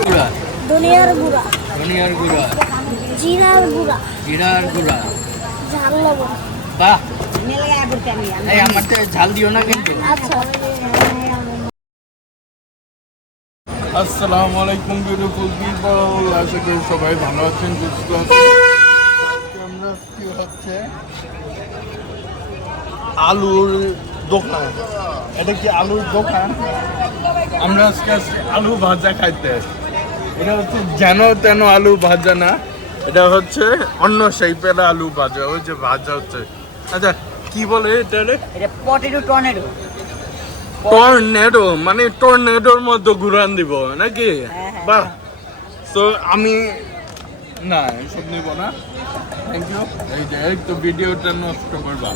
গুঁড়া, ধনিয়ার গুঁড়া, ধনিয়ার গুঁড়া, জিরার গুঁড়া, জিরার গুঁড়া। ঝাল লবণ। বাহ, এই আমার তো ঝাল দিও না কিন্তু। আচ্ছা, আসসালামু আলাইকুম বিউটিফুল পিপল, আশা করি সবাই ভালো আছেন, সুস্থ আছেন। আমরা কি হচ্ছে আলুর দোকান, এটা কি আলুর দোকান? আমরা আজকে আলু ভাজা খাইতে। এটা হচ্ছে যেন তেন আলু ভাজা না, এটা হচ্ছে অন্য শেপের আলু ভাজা, ওই যে ভাজা হচ্ছে। আচ্ছা কি বলে এটা? এটা পটেটো টর্নেডো। টর্নেডো মানে টর্নেডোর মধ্যে ঘুরান দিব নাকি? বাহ, তো আমি না এসব নিব না, থ্যাংক ইউ। এই যে তো ভিডিওটা নষ্ট করবা।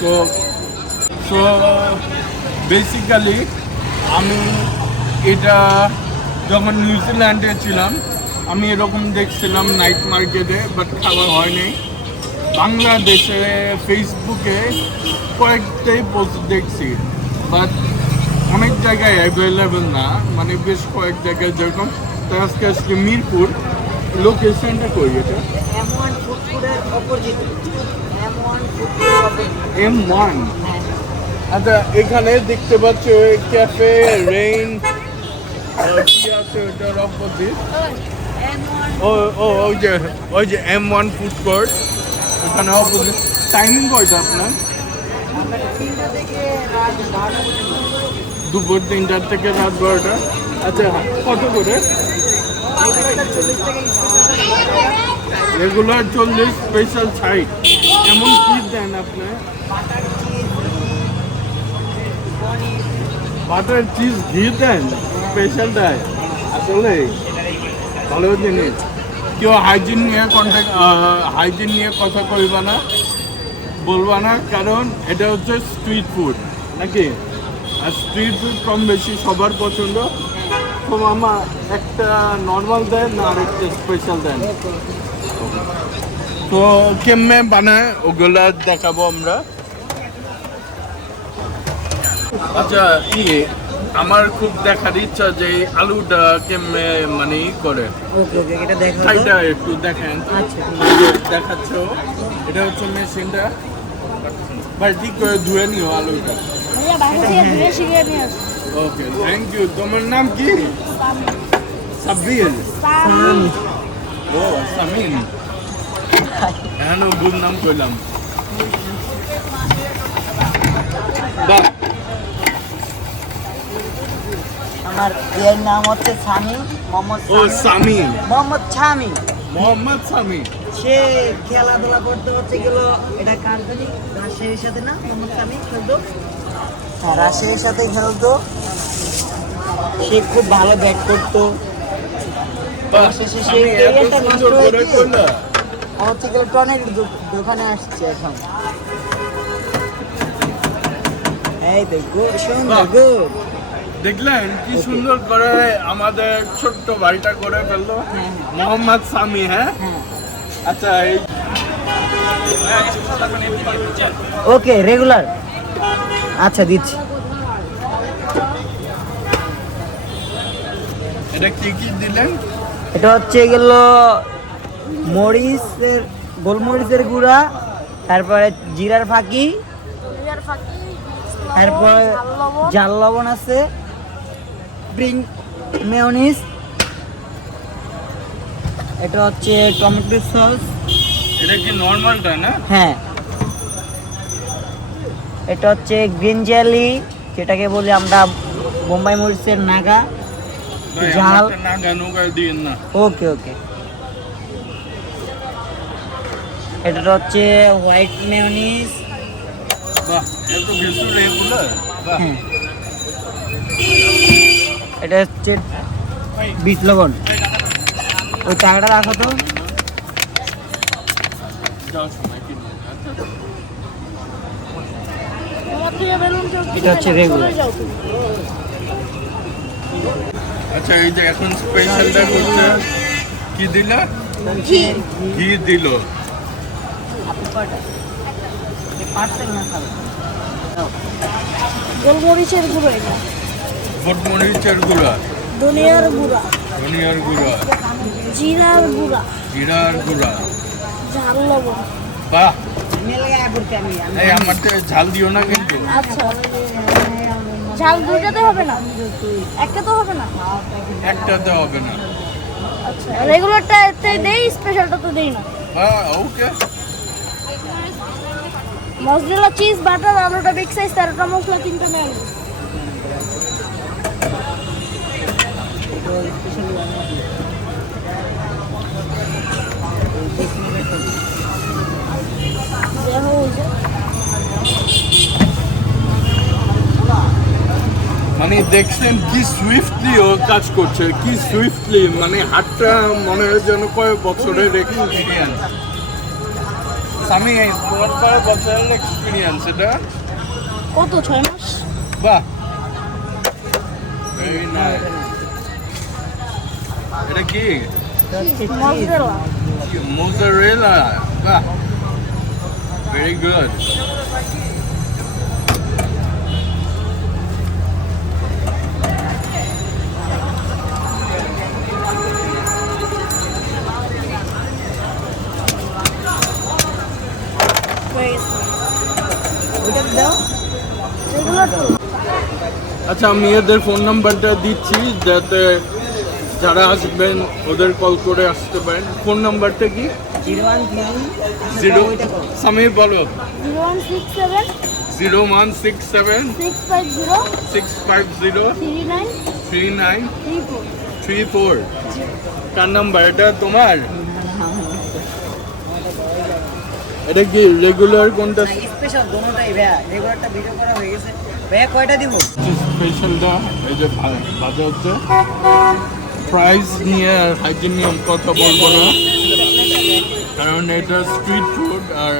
তো সো বেসিক্যালি আমি এটা যখন নিউজিল্যান্ডে ছিলাম আমি এরকম দেখছিলাম নাইট মার্কেটে, বাট খাওয়া হয়নি। বাংলাদেশে ফেসবুকে কয়েকটাই পোস্ট দেখছি, বাট অনেক জায়গায় অ্যাভেলেবেল না, মানে বেশ কয়েক জায়গায় যেরকম। তো আজকে আজকে মিরপুর, লোকেশনটা কই এটা? M1। আচ্ছা এখানে দেখতে পাচ্ছ ক্যাফে রেইন কি আছে ওটার অপোজিট? ওই যে M1 ফুড কোর্ট, ওখানে অপোজিট। টাইমিং কয়টা আপনার? দুপুর 3টার থেকে রাত 12টা। আচ্ছা কত করে? Regular 40, special 60। এমন কি দেন আপনি? বাটার চিজ ঘি দেন, স্পেশাল দেয়। আসলে ভালো জিনিস। কেউ হাইজিন নিয়ে কথা কইবা না, বলবা না, কারণ এটা হচ্ছে স্ট্রিট ফুড নাকি? আর স্ট্রিট ফুড কম বেশি সবার পছন্দ। তো মামা একটা নর্মাল দেন না আর একটা স্পেশাল দেন। তো কেমনে বানায় ওগুলা দেখাবো আমরা। আচ্ছা আমার খুব দেখার ইচ্ছা যে আলুটা কেমনে মানে করে। এটা একটু দেখেন। দেখাচ্ছ এটা হচ্ছে মেশিনটা, বাট ঠিক করে ধুয়ে নিও আলুটা। ওকে, থ্যাংক ইউ। তোমার নাম কি? সাব্বির। ও সামিন, হ্যাঁ ভুল নাম কইলাম। বাহ, আমার এর নাম হচ্ছে সামি, ও সামি, মোহাম্মদ সামি। সে খেলাধুলা করতে হচ্ছে গেল, এটা কার জানি রাজশাহীর সাথে না, মোহাম্মদ সামি খেলতো। হ্যাঁ, রাজশাহীর সাথে খেলতো। সে খুব ভালো ব্যাট করতো। অবশেষে সে ক্যারিয়ারটা নষ্ট হয়ে গিয়ে হচ্ছে গেল টর্নেডোর দোকানে আসছে এখন। এই দেখো সুন্দর, গুড। দেখলেন কি সুন্দর করে আমাদের ছোট্ট বাড়িটা করে ফেললো মোহাম্মদ সামি। হ্যাঁ, আচ্ছা ওকে, রেগুলার। আচ্ছা দিচ্ছি। এটা কি কি দিলেন? এটা হচ্ছে গেল গোলমরিচের গুঁড়া, তারপরে জিরার ফাঁকি, তারপরে জাল লবণ আছে, স্প্রিং মেয়োনিজ, এটা হচ্ছে টমেটো সস। এটা কি নর্মালটা না? হ্যাঁ, এটা হচ্ছে গ্রিন জেলি, যেটাকে বলি আমরা বোম্বাই মরিচের নাগা ঝাল। ওকে ওকে, এটা হচ্ছে হোয়াইট মেয়োনিজ। এটা হচ্ছে বিট লবণ। ওই টাকাটা রাখো তো। এটা হচ্ছে রেগুলার। আচ্ছা এই যে এখন স্পেশালটা হচ্ছে কি দিলা? ঘি দিল। গোলমরিচের গুঁড়ো, এটা গোলমরিচের গুঁড়া। ধনিয়ার গুঁড়া, ধনিয়ার গুঁড়া, জিরার গুঁড়া, জিরার গুঁড়া। ঝাল লবণ। বাহ, মেলে করতে আমি এই আমার তো ঝাল দিও না কিন্তু। আচ্ছা, ঝাল দুইটাতে হবে না, একটা তো হবে না। একটাতে হবে না। আচ্ছা, রেগুলারটা দেই, স্পেশালটা তো দেই না। হ্যাঁ, ওকে। মজরেলা চিজ বাটার আলুটা বিগ সাইজ, 13টা মশলা, 3টা ম্যাগি। মানে দেখছেন কি সুইফটলি ও কাজ করছে, কি সুইফটলি, মানে হাতটা মনে হয় যেন কয়েক বছরের এক্সপিরিয়েন্স। আমি তোমার কয়েক বছরের এক্সপিরিয়েন্স এটা? কত, 6 মাস? বাহ, ভেরি নাইস। এটা কি? মজরেলা। মোজারেলা। বাহ, ভেরি গুড। ওইটা দাও। রেগুলার তো আচ্ছা, আমি এদের ফোন নাম্বারটা দিচ্ছি যাতে যারা আসবেন ওদের কল করে আসতে পারেন। ফোন নাম্বারটা কি? 013 সামির বলো। 0167 0167 650 650 3934। 3934। কার নাম্বার এটা? তোমার? এটা কি রেগুলার কোনটা? স্পেশাল দোনোটাই ভাইয়া, রেগুলারটা ভিডিও করা হয়ে গেছে ভাইয়া। কয়টা দিব? স্পেশালটা এই যে ভাজা হচ্ছে। প্রাইস নিয়ে আর হাইজিন নিয়ে কথা বলবো না, কারণ এটা স্ট্রিট ফুড আর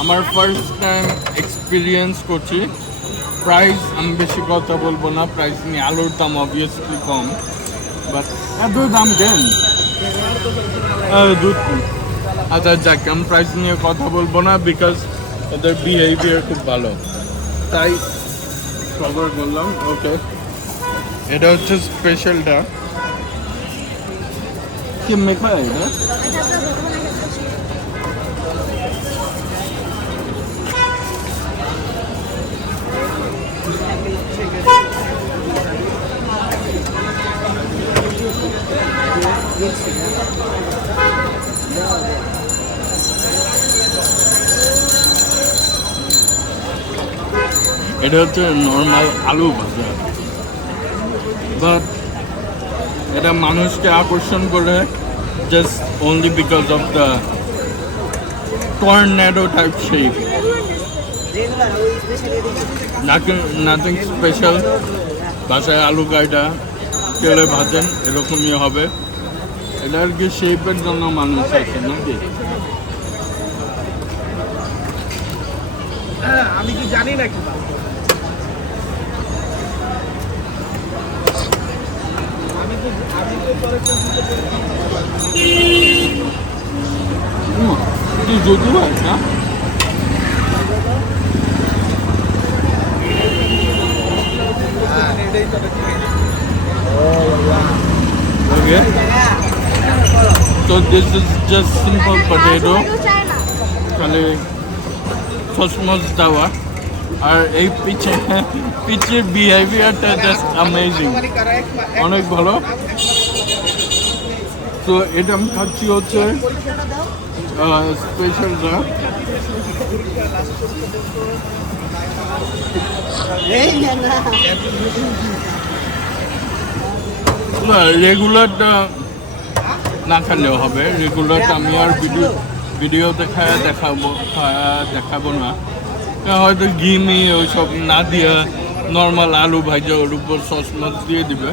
আমার ফার্স্ট টাইম এক্সপিরিয়েন্স করছি। প্রাইস আমি বেশি কথা বলবো না, প্রাইস নিয়ে। আলুর দাম অবভিয়াসলি কম, বাট এত দাম দেন দুধ। আচ্ছা যাক, আমি প্রাইস নিয়ে কথা বলবো না, বিকজ ওদের বিহেভিয়ার খুব ভালো, তাই কভার করলাম। ওকে, এটা হচ্ছে স্পেশালটা। কি মেখা এটা? এটা হচ্ছে নর্মাল আলু ভাজা, বাট এটা মানুষকে আকর্ষণ করে just only because of the tornado type shape. Regular ওই স্পেশাল নাথিং স্পেশাল। বাসায় আলু গাইটা তেলে ভাজেন, এরকমই হবে। এটা আর কি শেপের জন্য মানুষ আছে নাকি? আমি কি জানি না কি কি যদি ভাই না? Okay. So this is just simple potato, খালি সসমস দেওয়া। আর এই পিচের বিহেভিয়ারটা জাস্ট অ্যামেজিং, অনেক ভালো। তো এটা আমি খাচ্ছি হচ্ছে স্পেশালটা। রেগুলারটা না খেলেও হবে, রেগুলারটা আমি আর ভিডিওতে দেখাবো না। হয়তো ঘিমি ওইসব না দিয়ে নর্মাল আলু ভাজা ওর উপর সস মস দিয়ে দিবে।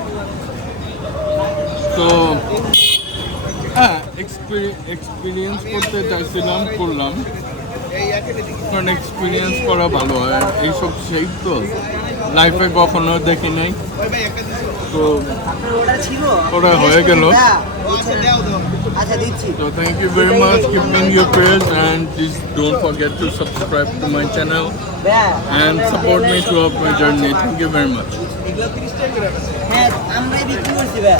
তো হ্যাঁ, এক্সপিরিয়েন্স করতে চাইছিলাম, করলাম, কারণ এক্সপিরিয়েন্স করা ভালো হয়। এইসব শেপ তো লাইফে কখনো দেখি নাই, তো ওরা হয়ে গেল। So thank you very much, keep being your prayers, and please don't forget to subscribe to my channel and support me throughout my journey. Thank you very much. হ্যাঁ আমরাই বিক্রি করছি ভাই